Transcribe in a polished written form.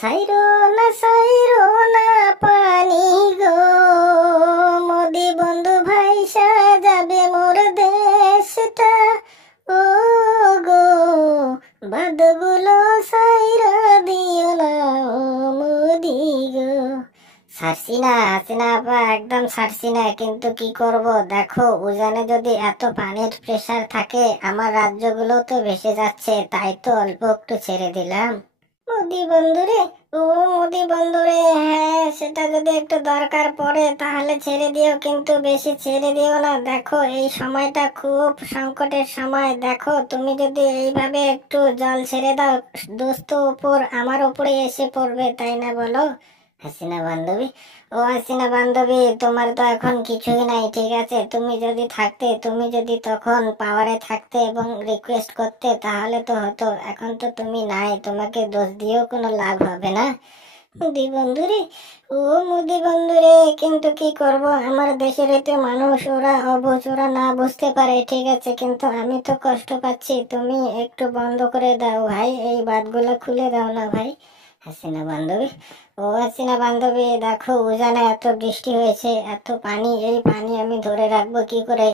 সাইরো সাইরো না পানি গো, মোদি বন্ধু ভাইসা যাবে মোর দেশটা। ও গো, বাদগুলো সাইরা দিও না ও মোদি গো। ছাড়ছি না হাসিনা আপা, একদম ছাড়ছি না, কিন্তু কি করব দেখো, উজানে যদি এত পানির প্রেসার থাকে আমার রাজ্যগুলো তো ভেসে যাচ্ছে, তাই তো অল্প একটু ছেড়ে দিলাম। মোদি বন্ধুরে, ও মোদি বন্ধুরে, হ্যাঁ সেটা যদি একটু দরকার পড়ে তাহলে ছেড়ে দিও, কিন্তু বেশি ছেড়ে দিও না। দেখো এই সময়টা খুব সংকটের সময়, দেখো তুমি যদি এইভাবে একটু জল ছেড়ে দাও দোস্ত উপর আমার উপরে এসে পড়বে, তাই না বলো হাসিনা বান্ধবী? ও হাসিনা বান্ধবী, তোমার তো এখন কিছুই নাই, ঠিক আছে? তুমি যদি থাকতে, তুমি যদি তখন পাওয়ারে থাকতে এবং রিকোয়েস্ট করতে তাহলে তো হতো, এখন তো তুমি নাই, তোমাকে দোষ দিয়েও কোনো লাভ হবে না মোদি বন্ধুরে। ও মোদি বন্ধুরে, কিন্তু কি করব, আমার দেশের তো মানুষ, ওরা অবুঝ, ওরা না বুঝতে পারে, ঠিক আছে, কিন্তু আমি তো কষ্ট পাচ্ছি, তুমি একটু বন্ধ করে দাও ভাই, এই বাতগুলো খুলে দাও না ভাই হাসিনা বান্ধবী। ও হাসিনা বান্ধবী, দেখো উজানে এত বৃষ্টি হয়েছে, এত পানি, এই পানি আমি ধরে রাখবো কি করে?